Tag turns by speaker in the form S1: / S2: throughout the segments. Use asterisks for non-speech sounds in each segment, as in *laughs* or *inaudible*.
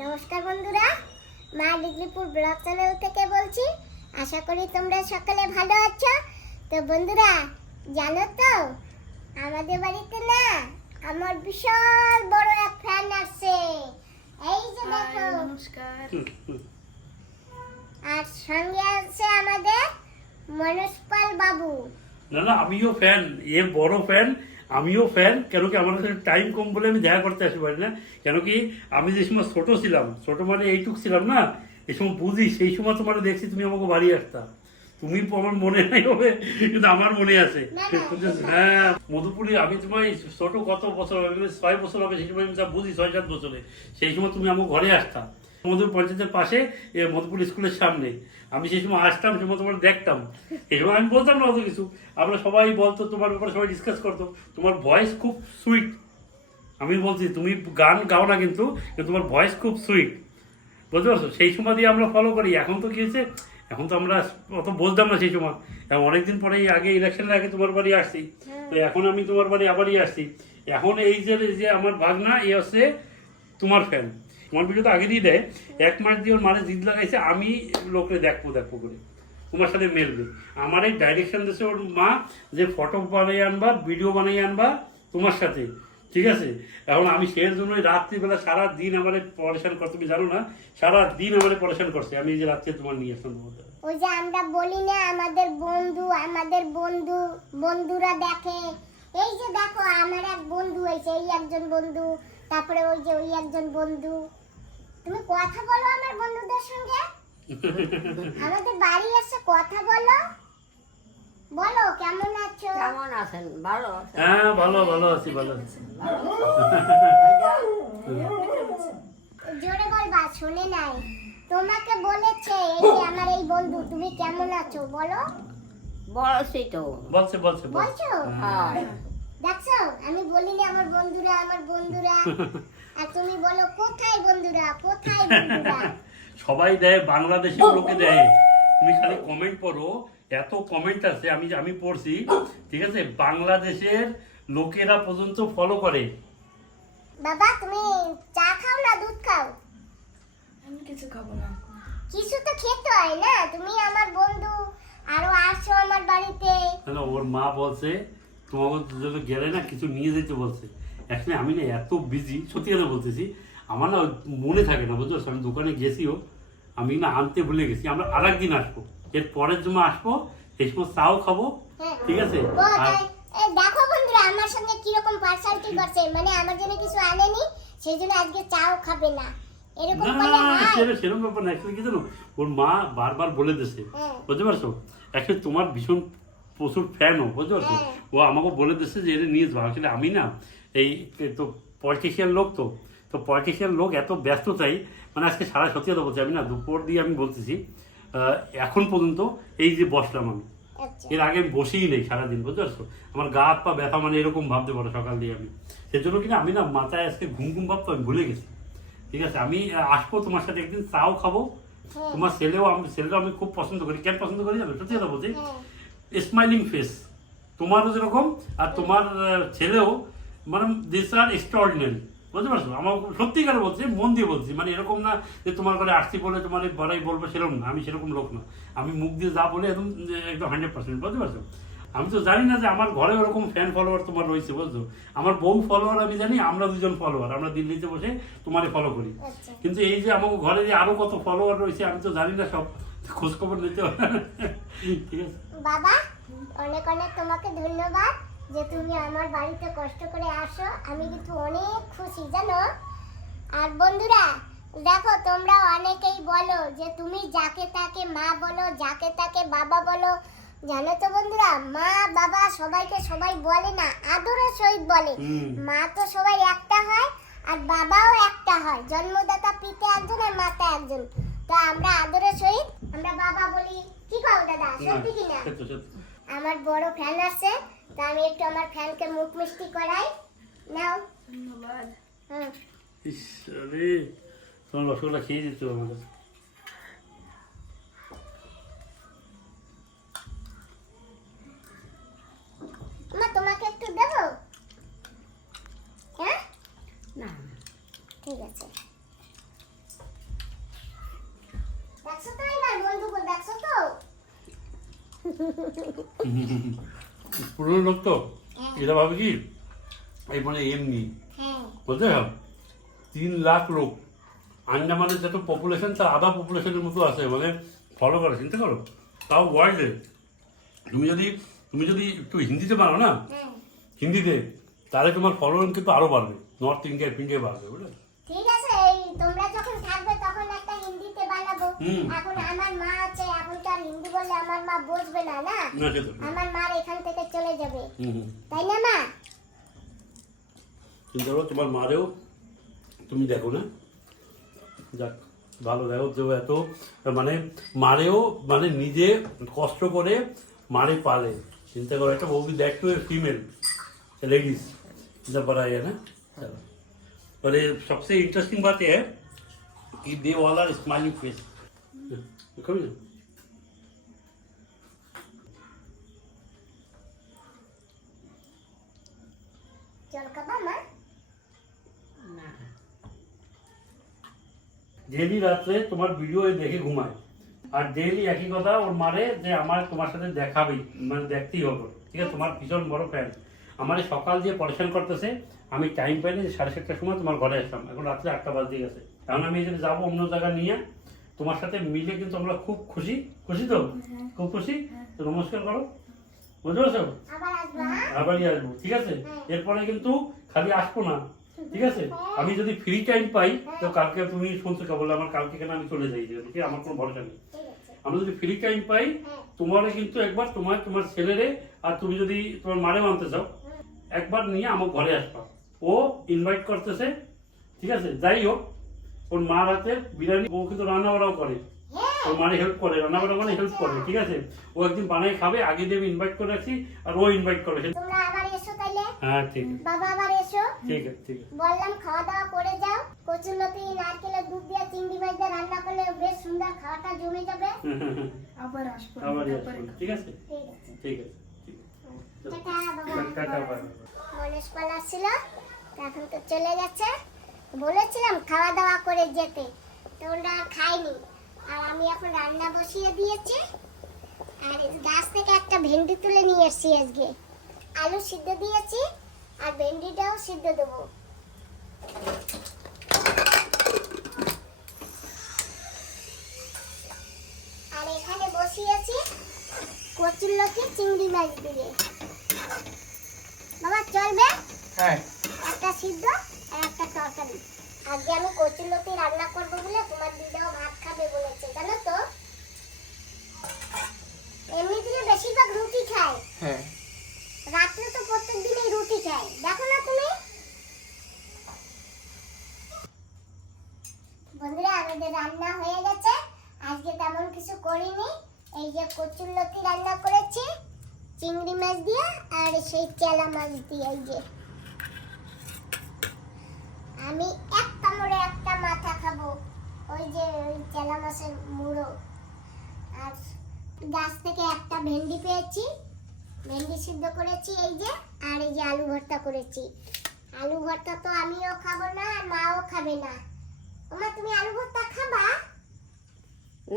S1: নমস্কার বন্ধুরা মা ডিগ্রিপুর ব্লগ চ্যানেল থেকে বলছি আশা করি তোমরা সকলে ভালো আছো। তো বন্ধুরা জানো তো আমাদের বাড়িতে না আমার বিশাল বড় এক ফ্যান আছে। এই যে দেখো।
S2: নমস্কার।
S1: আর সঙ্গে আছে আমাদের মনোজ পাল বাবু।
S3: না না আমিও ফ্যান এ বড় ফ্যান আমিও ফ্যান কেন কি আমার কাছে টাইম কম বলে আমি দেখা করতে আসতে পারি না? কেন কি আমি যে সময় ছোট ছিলাম ছোট মানে এইটুক ছিলাম না এই সময় বুঝি সেই সময় তোমার দেখছি তুমি আমাকে বাড়ি আসতা। তুমি আমার মনে নাই হবে কিন্তু আমার মনে আছে। *laughs* হ্যাঁ মধুপুরি আমি তোমার ছোট কত বছর হবে ছয় বছর হবে সেই সময় আমি যা বুঝি ছয় সাত বছরে সেই সময় তুমি আমার ঘরে আসতাম মধুর পঞ্চায়েতের পাশে মধুপুর স্কুলের সামনে। আমি সেই সময় আসতাম সেই সময় তোমার দেখতাম। এই সময় আমি বলতাম না অত কিছু। আমরা সবাই বলতো তোমার ব্যাপারে সবাই ডিসকাস করতো। তোমার ভয়েস খুব সুইট আমি বলছি তুমি গান গাও না কিন্তু তোমার ভয়েস খুব সুইট বুঝতে পারছ? সেই সময় দিয়ে আমরা ফলো করি। এখন তো কি হয়েছে? এখন তো আমরা অত বলতাম না সেই সময়। এখন অনেকদিন পরে আগে ইলেকশনের আগে তোমার বাড়ি আসছি। তো এখন আমি তোমার বাড়ি আবারই আসছি। এখন এই যে যে আমার ভাগনা এ হচ্ছে তোমার ফ্যান তোমার ভিডিও তো আগে দিয়ে। দেয় এক মাস দিয়ে ওর মানে জিদ লাগাইছে, আমি লোকরে দেখব দেখব করে। তোমার সাথে মেলবে। আমার এই ডাইরেকশন দিয়েছে ওর মা যে ফটো বানিয়ে আনবা ভিডিও বানিয়ে আনবা তোমার সাথে, ঠিক আছে? এখন আমি সেই জন্যই রাত্রিবেলা সারা দিন আমার পড়াশোনা করতে তুমি জানো না সারা দিন আমার পড়াশোনা করছে। আমি যে রাত্রে তোমার নিয়ে আসলাম
S1: ওই যে আমরা বলি না, আমাদের বন্ধু আমাদের বন্ধু, বন্ধুরা দেখে। এই যে দেখো, আমার এক বন্ধু হয়েছে, এই একজন বন্ধু, তারপরে ওই যে ওই একজন বন্ধু। তুমি কথা বলো আমার বন্ধুদের সঙ্গে। *laughs* আমাদের বাড়ি এসে কথা বলো। বলো কেমন আছো?
S2: কেমন আছেন? ভালো আছেন?
S3: হ্যাঁ ভালো ভালো আছি ভালো আছি।
S1: জোরে বলবা শুনে নাই। তোমাকে বলেছে এই যে আমার এই বন্ধু তুমি কেমন আছো? বলো।
S2: বলছি তো।
S3: বলছে বলছে বলছে।
S1: বলছো?
S2: হ্যাঁ।
S1: দেখছ আমি বলিনি আমার বন্ধুরা আমার বন্ধুরা। *laughs* আর তুমি বলো কোথায় বন্ধুরা? কোথায় বন্ধুরা? *laughs*
S3: সবাই দেয় বাংলাদেশের লোকে দেয়। তুমি খালি কমেন্ট পড়ো এত কমেন্ট আছে আমি আমি পড়ছি। ঠিক আছে? বাংলাদেশের লোকেরা পর্যন্ত ফলো করে।
S1: বাবা তুমি চা খাও না দুধ খাও?
S2: আমি কিছু খাব না
S1: কিছু তো খেতে হয় না। তুমি আমার বন্ধু আরও আসো আমার বাড়িতে।
S3: ওর মা বলছে তোমাকে যদি গেলে না কিছু নিয়ে যেতে বলছে। অ্যাকচুয়ালি আমি না এত বিজি সত্যি কথা বলতেছি আমার না মনে থাকে না বুঝতে পারছ? আমি দোকানে গেছিও আমি না আনতে ভুলে গেছি আমরা আর একদিন আসব। এর পরের জন্য আসব সেই সময় চাও খাব ঠিক আছে? আর
S1: দেখো বন্ধুরা আমার সঙ্গে কীরকম পার্সালিটি করছে মানে আমার জন্য কিছু আনেনি সেই জন্য আজকে চাও খাবে না। এরকম
S3: না সেরকম সেরকম ব্যাপার না অ্যাকচুয়ালি কি জানো ওর মা বারবার বলে দিছে
S1: হ্যাঁ।
S3: বুঝতে পারছ? অ্যাকচুয়ালি তোমার ভীষণ প্রচুর ফ্যান ও বুঝতে পারছ?
S1: হ্যাঁ।
S3: ও আমাকে বলে দিচ্ছে যে এটা নিয়ে যাও আসলে আমি না এই তো পলিটিশিয়ান লোক তো। তো পলিটিশিয়ান লোক এত ব্যস্ততাই মানে আজকে সারা সত্যি কথা বলছি আমি না দুপুর দিয়ে আমি বলতেছি এখন পর্যন্ত এই যে বসলাম আমি।
S1: আচ্ছা।
S3: এর আগে আমি বসেই নেই সারাদিন বুঝতে পারছ? আমার গা হাত পা ব্যথা মানে এরকম ভাবতে পারো সকাল দিয়ে আমি। সেজন্য কিনা আমি না মাথায় আজকে ঘুম ঘুম ভাবতো আমি ভুলে গেছি। ঠিক আছে আমি আসব তোমার সাথে একদিন চাও খাব।
S1: হ্যাঁ।
S3: তোমার ছেলেও আমি ছেলেও আমি খুব পছন্দ করি। কেন পছন্দ করি জানো? সত্যি কথা বলছি।
S1: হ্যাঁ।
S3: স্মাইলিং ফেস তোমারও যেরকম আর তোমার ছেলেও মানে দিস আর এক্সট্রাঅর্ডিনারি বুঝতে পারছ? আমার সত্যিকার বলছি মন দিয়ে বলছি। মানে এরকম না যে তোমার ঘরে আসছি বলে তোমার বড়াই বলব সেরকম না। আমি সেরকম লোক না। আমি মুখ দিয়ে যা বলে একদম একদম হান্ড্রেড পার্সেন্ট বুঝতে পারছ? আমি তো জানি না যে আমার ঘরে ওরকম ফ্যান ফলোয়ার তোমার রয়েছে বুঝছ? আমার বউ ফলোয়ার আমি জানি আমরা দুজন ফলোয়ার আমরা দিল্লিতে বসে তোমারে ফলো করি।
S1: আচ্ছা।
S3: কিন্তু এই যে আমার ঘরে যে আরও কত ফলোয়ার রয়েছে আমি তো জানি না সব। খোঁজ খবর নিতে হবে। ঠিক আছে?
S1: বাবা অনেক অনেক তোমাকে ধন্যবাদ। যে তুমি আমার বাড়িতে কষ্ট করে আসো আমি কিন্তু অনেক খুশি জানো? আর বন্ধুরা দেখো তোমরা অনেকেই বলো যে তুমি যাকে তাকে মা বলো যাকে তাকে বাবা বলো। জানো তো বন্ধুরা মা বাবা সবাইকে সবাই বলে না আদরের সহিত বলে। মা তো সবাই একটা হয় আর বাবাও একটা হয়। জন্মদাতা পিতা একজন আর মাতা একজন। তো আমরা আদরের সহিত আমরা বাবা বলি কি কও দাদা সত্যি কি না?
S3: সত্য সত্য।
S1: আমার বড় ফ্যান আছে তা আমি একটু আমার ফ্যানকে মুখ মিষ্টি করাই। নাও।
S2: ধন্যবাদ।
S1: হ্যাঁ।
S3: খেয়ে আমাদের। তোমাকে একটু হ্যাঁ? না। ঠিক আছে। দেখছ তো বন্ধু বল দেখছ তো? *laughs* পুরনো লোক তো?
S1: হ্যাঁ।
S3: এরা ভাবে কি? এই মানে এমনি।
S1: হ্যাঁ।
S3: বুঝতে তিন লাখ লোক। আন্ডামানের যত পপুলেশন তার আধা পপুলেশনের মতো আছে মানে ফলো করে চিন্তা করো। তাও ওয়ার্ল্ডে তুমি যদি তুমি যদি একটু হিন্দিতে পারো না? হিন্দিতে তাহলে তোমার ফলোয়ার কিন্তু আরও বাড়বে। নর্থ ইন্ডিয়া ইন্ডিয়া বাড়বে বুঝলে?
S1: ঠিক আছে তোমরা যখন থাকবে তখন একটা হিন্দিতে বানাবো। এখন আমার মা আছে হিন্দি বললে আমার মা বুঝবে না না
S3: না সে তো ঠিক।
S1: আমার মার এখান থেকে চলে যাবে
S3: হুম হুম
S1: তাই না মা
S3: চিন্তা করো তোমার মারেও তুমি দেখো না যাক ভালো দেখো যে ও এত মানে মারেও মানে নিজে কষ্ট করে मारे पाले चिंता करो अच्छा वो भी दैट टू फीमेल लेडीज जब बड़ा है ना चलो और ये सबसे इंटरेस्टिंग बात यह है कि they all are smiling face कभी ना ডেলি রাত্রে তোমার ভিডিও দেখে ঘুমায়। আর ডেইলি একই কথা ওর মারে যে আমার তোমার সাথে দেখাবেই মানে দেখতেই হবে। ঠিক আছে তোমার ভীষণ বড় ফ্যান আমার এই সকাল দিয়ে পড়াশোন করতেছে আমি টাইম পাইনি যে সাড়ে সাতটার সময় তোমার ঘরে আসলাম। এখন রাত্রে আটটা বাজে গেছে। এখন আমি যদি যাব অন্য জায়গা নিয়ে তোমার সাথে মিলে কিন্তু আমরা খুব খুশি। খুশি তো? খুব খুশি? তো নমস্কার করো। বুঝতে পারছ?
S1: হ্যাঁ?
S3: আবারই আসব ঠিক আছে? এরপরে কিন্তু খালি আসব না ঠিক আছে? আমি যদি ফ্রি টাইম পাই তো কালকে তুমি শুনতে কা বলে আমার কালকে কেন আমি চলে যাই? ঠিক আমার কোনো ভরসা নেই। আমরা যদি ফ্রি টাইম পাই
S1: হ্যাঁ।
S3: তোমারে কিন্তু একবার তোমার তোমার ছেলেরে আর তুমি যদি তোমার মারে মানতে চাও একবার নিয়ে আমার ঘরে আসবা। ও ইনভাইট করতেছে ঠিক আছে? যাই হোক ওর মার হাতে বিরিয়ানি ও কিন্তু রান্না বাড়াও করে।
S1: হ্যাঁ
S3: ওর মারে হেল্প করে রান্না বাড়া মানে হেল্প করে ঠিক আছে? ও একদিন বানাই খাবে আগে দিয়ে আমি ইনভাইট করে রাখছি আর ও ইনভাইট করে
S1: তোমরা আবার এসো তাইলে।
S3: হ্যাঁ ঠিক আছে।
S1: বাবা আবার এসো।
S3: ঠিক আছে ঠিক আছে।
S1: বললাম খাওয়া দাওয়া করে যাও। কচুরলতি নারকেলের দুধ দিয়ে চিংড়ি মাছ দিয়ে রান্না করলে বেশ সুন্দর খাওয়াটা জমে যাবে।
S2: আবার আসব
S3: আবার আসব। ঠিক আছে?
S1: ঠিক আছে।
S3: ঠিক আছে
S1: টাটা বাবা।
S3: টাটা
S1: পাল আসছিল এখন তো চলে গেছে। বলেছিলাম খাওয়া দাওয়া করে যেতে। তো ওরা আর খায়নি আর আমি এখন রান্না বসিয়ে দিয়েছি। আর গাছ থেকে একটা ভেন্ডি তুলে নিয়ে এসেছি আজকে। আলু সিদ্ধ দিয়েছি আর ভেন্ডিটাও সিদ্ধ দেবো। আর এখানে বসিয়েছি কচুর লতি চিংড়ি মাছ দিয়ে। বাবা চলবে?
S4: হ্যাঁ।
S1: একটা সিদ্ধ আর একটা তরকারি। আজকে আমি কচুরলতি রান্না করব বলে তোমার দিদাও ভাত খাবে বলেছে জানো তো? এমনি দিনে বেশিরভাগ রুটি খায়।
S4: হ্যাঁ।
S1: রাত্রে তো প্রত্যেক দিনই রুটি খায়। দেখো না তুমি? বন্ধুরা আমাদের রান্না হয়ে গেছে। আজকে তেমন কিছু করিনি। এই যে কচুরলতি রান্না করেছি চিংড়ি মাছ দিয়ে আর সেই চেলা মাছ দিয়ে এই যে। আমি এক কামড়ে একটা মাথা খাব। ওই যে ওই চেলা মাছের মুড়ো। আর গাছ থেকে একটা ভেন্ডি পেয়েছি। ভেন্ডি সিদ্ধ করেছি এই যে আর এই যে আলু ভর্তা করেছি। আলু ভর্তা তো আমিও খাব না আর মাও খাবে না। ওমা তুমি আলু ভর্তা খাবা?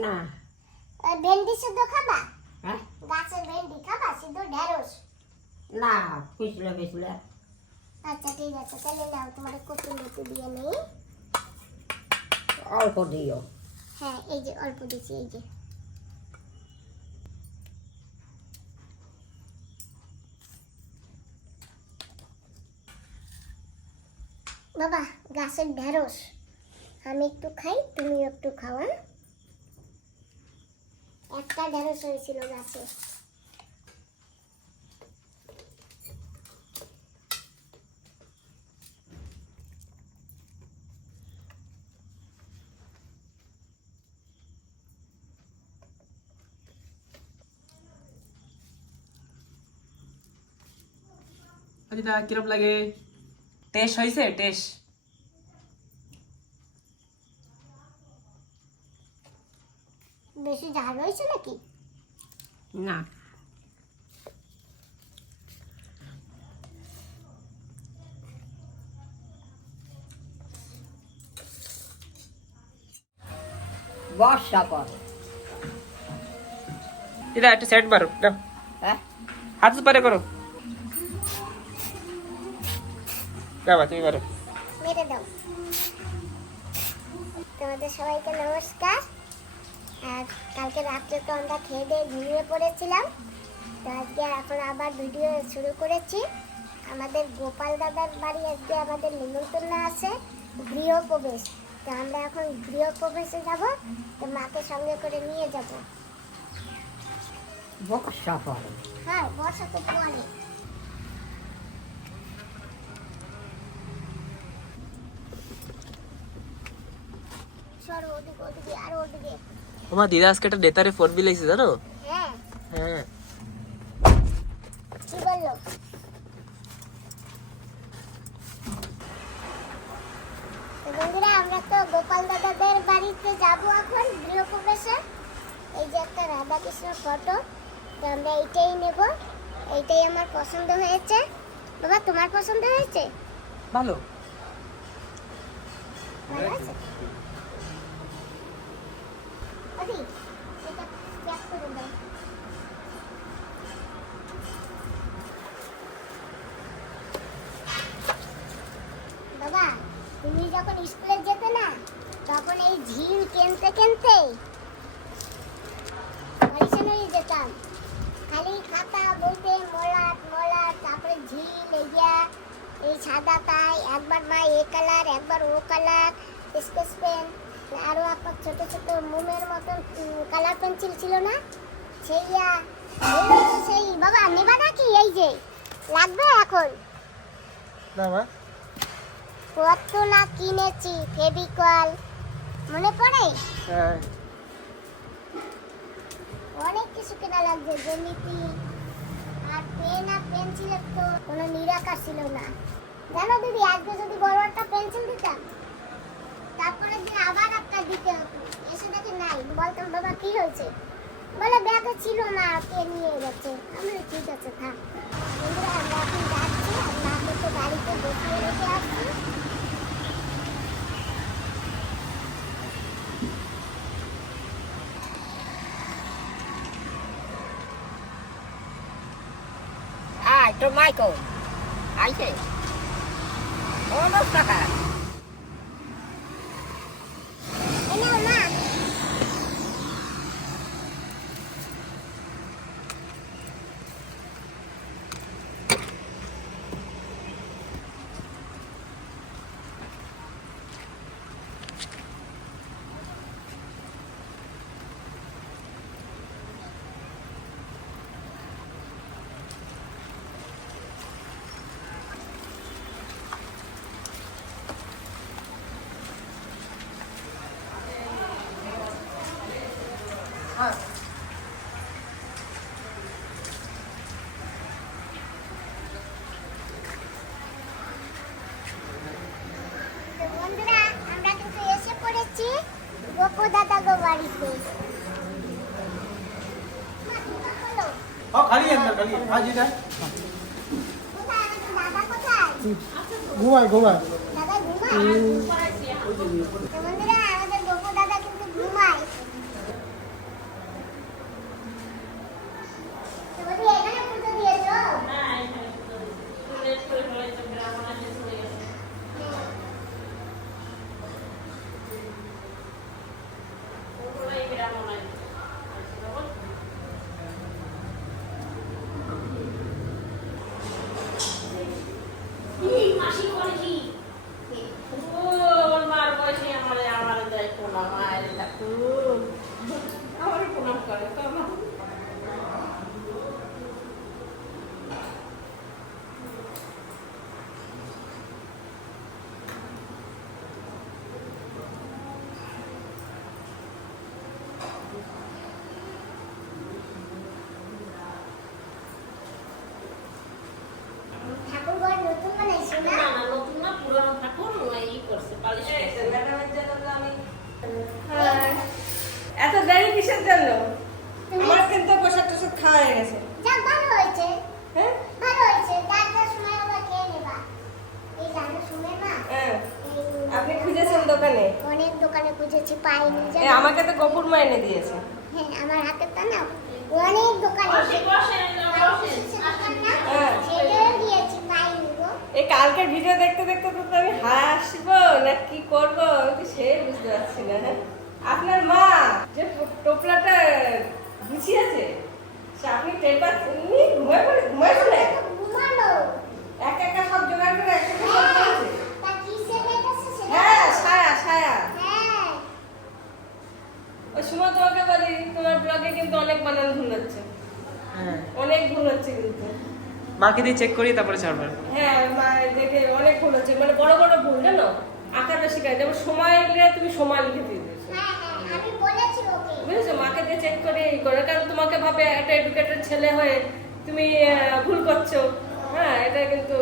S2: না।
S1: ভেন্ডি সিদ্ধ খাবা?
S2: হ্যাঁ?
S1: গাছের ভেন্ডি খাবা? সিদ্ধ ঢেঁড়স?
S2: না পিছলে পিছলে
S1: আচ্ছা ঠিক আছে তাহলে নাও তোমার কচুরলতি দিয়ে নেই।
S2: অল্প দিও।
S1: হ্যাঁ এই যে অল্প দিচ্ছি এই যে। বাবা, গাছের ঢেঁড়স। আমি একটু খাই তুমি একটু খাওয়া। একটা ঢেঁড়স হয়েছিল গাছে।
S4: দিদা কিরম লাগে? টেস্ট হয়েছে টেস্ট।
S1: বেশি ঝাল হয়েছে নাকি?
S2: না। বর্ষা পর।
S4: দিদা একটু সেট দাও।
S2: হ্যাঁ?
S4: হাত পরে করো। বাবা তুমি পারো।
S1: মেরে দাও। তোমাদের সবাইকে নমস্কার। আর কালকে রাত্রে তো আমরা খেয়ে দিয়ে ঘুমিয়ে পড়েছিলাম। তো আজকে এখন আবার ভিডিও শুরু করেছি। আমাদের গোপাল দাদার বাড়ি আজকে আমাদের নিমন্ত্রণ আছে গৃহপ্রবেশ। তো আমরা এখন গৃহপ্রবেশে যাব তো মাকে সঙ্গে করে নিয়ে যাব।
S2: বর্ষা পড়ে
S1: হ্যাঁ বর্ষা তো পরে সরো
S4: আমার দিদা আজকে একটা নেতারে ফোন বিলাইছে জানো?
S1: হ্যাঁ।
S4: হ্যাঁ।
S1: কি বলল? বন্ধুরা আমরা তো গোপাল দাদাদের বাড়িতে যাব এখন গৃহপ্রবেশে। এই যে একটা রাধাকৃষ্ণ ফটো তো আমরা এইটাই নেব। এইটাই আমার পছন্দ হয়েছে। বাবা তোমার পছন্দ হয়েছে?
S4: ভালো।
S1: ভালো আছে ওদি এটা প্যাক করে দাও বাবা তুমি যখন স্কুলে যেতে না তখন এই ঝিল কিনতে কিনতে হরিশনারি যেতাম খালি খাতা বইতে মলাট মলাট তারপরে ঝিল এগিয়া এই সাদা পাই একবার মা এ কালার একবার ও কালার স্কেচ পেন আরও আপনার ছোট ছোট মোমের মতন কালার পেন্সিল ছিল না? সেই সেই বাবা নেবা নাকি এই যে? লাগবে এখন? কত না কিনেছি ফেভিকল। মনে পড়ে?
S4: হ্যাঁ।
S1: অনেক কিছু কেনা লাগবে জ্যামিতি আর পেন আর পেন্সিলের তো কোনো নিরাকার ছিল না। জানো দিদি, আজকে যদি বড় একটা পেন্সিল দিতাম তারপরে দিন আবার একটা দিতে হতো। এসে দেখি নাই বলতাম বাবা, কি হয়েছে? বলে ব্যাগে ছিল না, কে নিয়ে গেছে? আমি ঠিক আছে, থাক।
S2: আয় তো মাইকো
S1: Almost like that. હા
S5: ખાલી
S1: અંદર
S5: ખાલી. હા જી
S1: ગોવાય ગોવાય. খুঁজেছি পাইনি জানো?
S5: আমাকে তো গপুর মা এনে দিয়েছে।
S1: হ্যাঁ আমার হাতে তো না অনেক
S5: দোকান আছে। এই হ্যাঁ। কালকের ভিডিও দেখতে দেখতে তো আমি হাসবো না কি করব? আমি সে বুঝতে পারছি না হ্যাঁ। আপনার মা যে টোপলাটা গুছিয়েছে সে আপনি টের পাচ্ছেন ঘুমায় পড়ে ঘুমায় পড়ে? একা একা সব জোগাড় করে
S1: একসাথে
S5: ওই তোমাকে বলি তোমার ব্লগে কিন্তু অনেক বানান ভুল হচ্ছে।
S4: হ্যাঁ।
S5: অনেক ভুল হচ্ছে কিন্তু।
S4: মাকে দিয়ে চেক করি তারপরে ছাড়বেন
S5: হ্যাঁ মা দেখে অনেক ভুল হচ্ছে। মানে বড় বড় ভুল জানো? আঁকাটা শেখায়। যেমন সময় লিখে তুমি সময় লিখে দিয়ে দিয়েছ।
S1: হ্যাঁ হ্যাঁ আমি বলেছি ওকে।
S5: বুঝেছ? মাকে দিয়ে চেক করে এই করে। কারণ তোমাকে ভাবে একটা এডুকেটেড ছেলে হয়ে তুমি ভুল করছ। হ্যাঁ এটা কিন্তু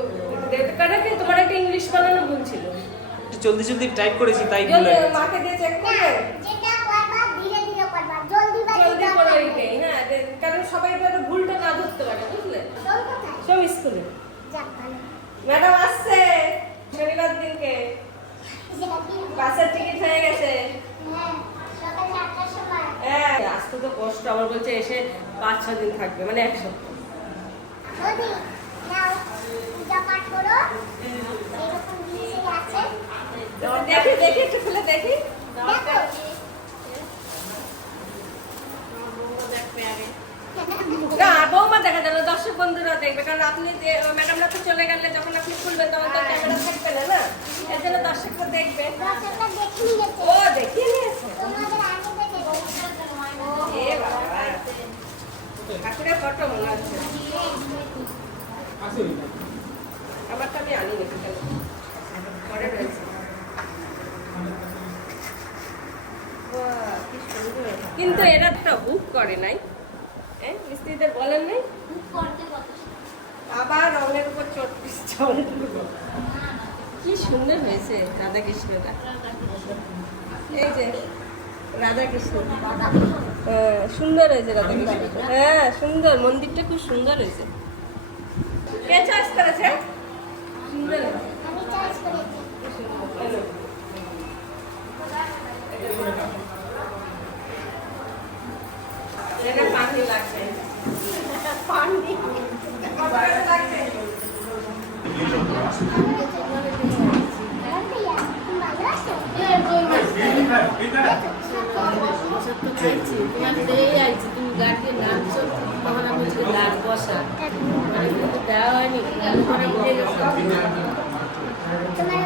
S5: কারণ কি? তোমার একটা ইংলিশ বানানো ভুল ছিল।
S4: একটু জলদি জলদি টাইপ করেছি তাই।
S5: মাকে দিয়ে চেক
S1: না
S5: করবে
S1: যেটা করবা ধীরে ধীরে করবা জলদি বাজি
S5: জলদি করে এইটাই হ্যাঁ যে- কারণ সবাই তো ভুলটা না ধরতে পারে বুঝলে? সব স্কুলে। ম্যাডাম আসছে শনিবার দিনকে। বাসের টিকিট হয়ে গেছে।
S1: হ্যাঁ
S5: আসতে তো কষ্ট আমার বলছে এসে পাঁচ ছ দিন থাকবে মানে এক সপ্তাহ। দেখি দেখি একটু খুলে দেখি
S1: দেখো
S5: না বৌমা দেখা যাবে দর্শক বন্ধুরা দেখবে কারণ আপনি যে ম্যাডামরা তো চলে গেলে যখন আপনি খুলবেন তখন তো ক্যামেরা থাকবে না না? এর জন্য দর্শকরা দেখবে।
S1: দর্শকরা দেখে নিয়েছে
S5: ও দেখিয়ে নিয়েছে।
S1: তোমাদের আগে দেখে
S5: এ বাবা। ঠাকুরের ফটো মনে হচ্ছে। আমারটা আমি আনি রয়েছে। সুন্দর। কিন্তু এরা একটা বুক করে নাই। হ্যাঁ মিস্ত্রিদের বলেন নাই? আবার রঙের উপর চটপিস চল কি সুন্দর হয়েছে রাধা কৃষ্ণটা এই যে রাধা কৃষ্ণ হ্যাঁ সুন্দর হয়েছে রাধা কৃষ্ণ হ্যাঁ সুন্দর। মন্দিরটা খুব সুন্দর হয়েছে। কে চয়েস সুন্দর হয়েছে। পানি কত টাকা লাগছে
S1: আর ভাইয়া তুমি ভালো আছো তোমার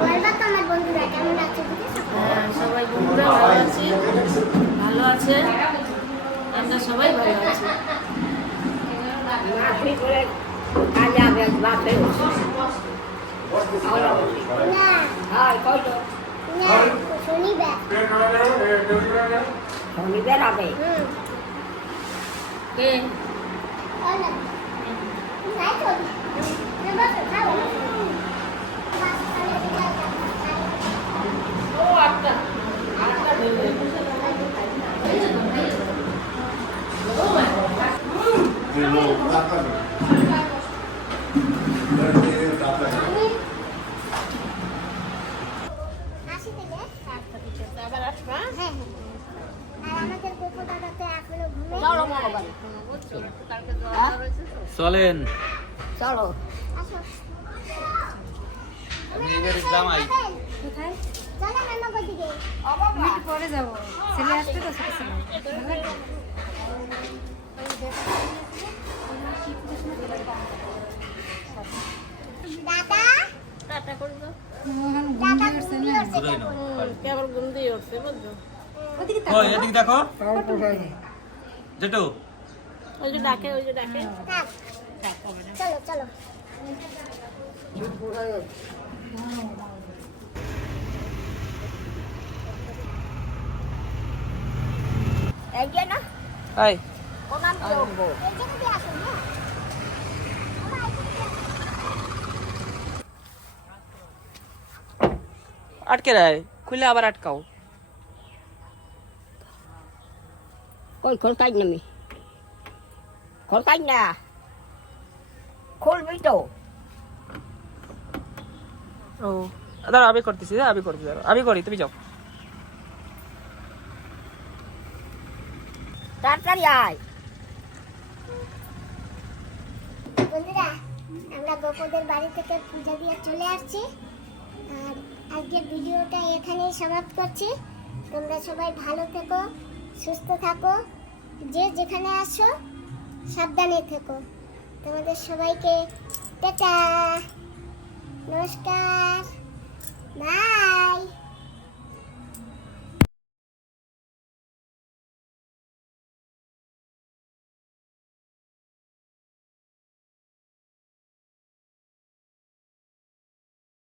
S1: বলবা তো আমার বন্ধুরা কেমন আছে বুঝেছ
S6: হ্যাঁ, ভালো আছি। ভালো আছে? আমরা সবাই ভালো আছি।
S1: শনিবার
S2: হবে
S6: কে? ও আটটা
S7: চলেন।
S2: চলো।
S7: আমি এবারে জামাই।
S1: কোথায়? চলো
S8: পরে যাব। ছেলে আসতে তো ছোট ছেলে।
S7: দেখো।
S6: ওই যে ডাকে ওই যে ডাকে।
S1: চলো চলো
S2: এই যে না
S4: হাই
S2: কোনাম করব
S1: এই জায়গা দিয়ে আসুন হ্যাঁ বাবা, এই জায়গা দিয়ে আসুন।
S4: আটকে রায় খুলে আবার আটকাও।
S2: কই খোলকাই নামি। খোলকাই না। খুলবি তো।
S4: ও দাঁড়া আমি করতেছি আমি করতেছি। আমি করি তুমি যাও।
S2: তাড়াতাড়ি আয়।
S1: বন্ধুরা, আমরা গোপদের বাড়ি থেকে পূজা দিয়ে চলে আসছি। আর আজকের ভিডিওটা এখানেই সমাপ্ত করছি। তোমরা সবাই ভালো থেকো, সুস্থ থাকো, যে যেখানে আসো সাবধানে থেকো। তোমাদের সবাইকে টাটা, নমস্কার, বাই।